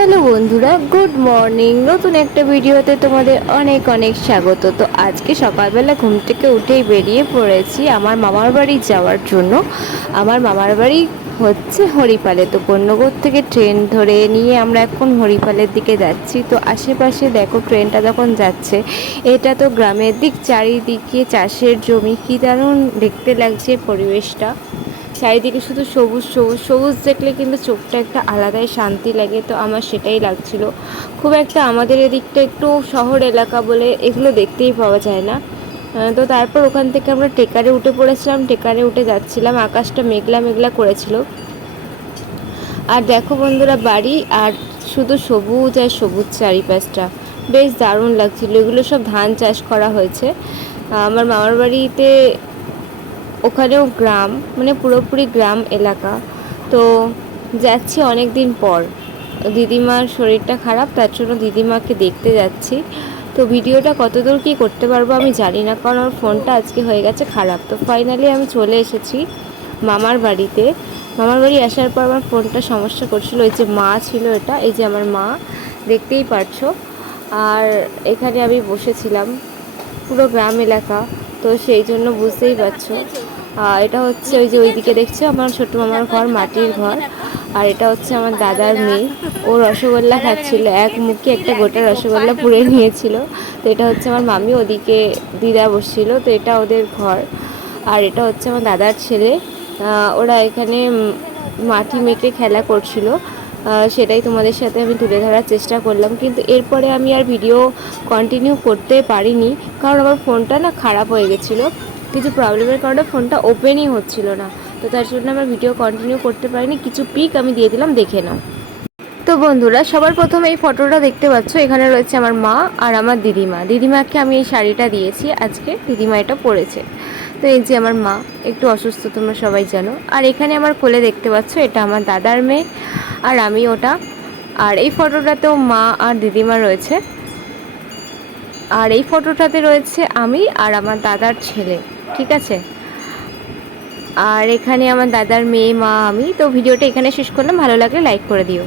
Hello বন্ধুরা, good morning. নতুন একটা ভিডিওতে তোমাদের অনেক অনেক স্বাগত। তো আজকে সকালবেলা ঘুম থেকে উঠেই বেরিয়ে পড়েছি আমার মামার বাড়ি যাওয়ার জন্য। আমার মামার বাড়ি হচ্ছে হরিপালে। তো কন্যগর থেকে ট্রেন ধরে নিয়ে আমরা এখন হরিপালের দিকে যাচ্ছি। তো আশেপাশে দেখো ট্রেনটা যখন যাচ্ছে, এটা তো গ্রামের দিক, চারিদিকে চাষের জমি। কী দারুণ দেখতে লাগছে পরিবেশটা। চারিদিকে শুধু সবুজ সবুজ সবুজ দেখলে কিন্তু চোখটা একটা আলাদাই শান্তি লাগে, তো আমার সেটাই লাগছিল। খুব একটা আমাদের এদিকটা একটু শহর এলাকা বলে এগুলো দেখতেই পাওয়া যায় না। তো তারপর ওখান থেকে আমরা টেকারে উঠে পড়েছিলাম, টেকারে উঠে যাচ্ছিলাম, আকাশটা মেঘলা মেঘলা করেছিল। আর দেখো বন্ধুরা, বাড়ি আর শুধু সবুজ আর সবুজ চারিপাশটা। বেশ দারুণ লাগছিল। এগুলো সব ধান চাষ করা হয়েছে। আমার মামার বাড়িতে ওখানেও গ্রাম মানে পুরোপুরি গ্রাম এলাকা। তো যাচ্ছি অনেক দিন পর। দিদিমার শরীরটা খারাপ, তার জন্য দিদিমাকে দেখতে যাচ্ছি। তো ভিডিওটা কতদূর কী করতে পারব আমি জানি না, কারণ আমার ফোনটা আজকে হয়ে গেছে খারাপ। তো ফাইনালি আমি চলে এসেছি মামার বাড়িতে। মামার বাড়ি আসার পর আমার ফোনটা সমস্যা করছিল। ওই যে মা ছিল এটা, এই যে আমার মা, দেখতেই পারছ। আর এখানে আমি বসেছিলাম। পুরো গ্রাম এলাকা, তো সেই জন্য বুঝতেই পারছ। এটা হচ্ছে ওই যে ওইদিকে দেখছ আমার ছোট মামার ঘর, মাটির ঘর। আর এটা হচ্ছে আমার দাদার মেয়ে। ও রসগোল্লা খাচ্ছিল। এক মুখে একটা গোটা রসগোল্লা পুড়ে নিয়েছিল। তো এটা হচ্ছে আমার মামি, ওদিকে দিদা বসছিল। তো এটা ওদের ঘর। আর এটা হচ্ছে আমার দাদার ছেলে। ওরা এখানে মাটি মেখে খেলা করছিল। সেটাই তোমাদের সাথে আমি তুলে ধরার চেষ্টা করলাম। কিন্তু এরপরে আমি আর ভিডিও কন্টিনিউ করতে পারিনি। কারণ আমার ফোনটা না খারাপ হয়ে গেছিল। কিছু প্রবলেমের কারণে ফোনটা ওপেনই হচ্ছিল না। তো তার জন্য আমার ভিডিও কন্টিনিউ করতে পারিনি, কিছু পিক আমি দিয়ে দিলাম, দেখে নাও। তো বন্ধুরা, সবার প্রথমে এই ফটোটা দেখতে পাচ্ছ, এখানে রয়েছে আমার মা আর আমার দিদিমা। দিদিমাকে আমি এই শাড়িটা দিয়েছি, আজকে দিদিমা এটা পরেছে। তো এই যে আমার মা, একটু অসুস্থ, তোমরা সবাই জানো। আর এখানে আমার কোলে দেখতে পাচ্ছ, এটা আমার দাদার মেয়ে আর আমি ওটা। আর এই ফটোটাতেও মা আর দিদিমা রয়েছে। আর এই ফটোটাতে রয়েছে আমি আর আমার দাদার ছেলে। ঠিক আছে? আর এখানে আমার দাদার মেয়ে, মা, আমি, তো ভিডিওটা এখানে শেষ করলাম। ভালো লাগলে লাইক করে দিও।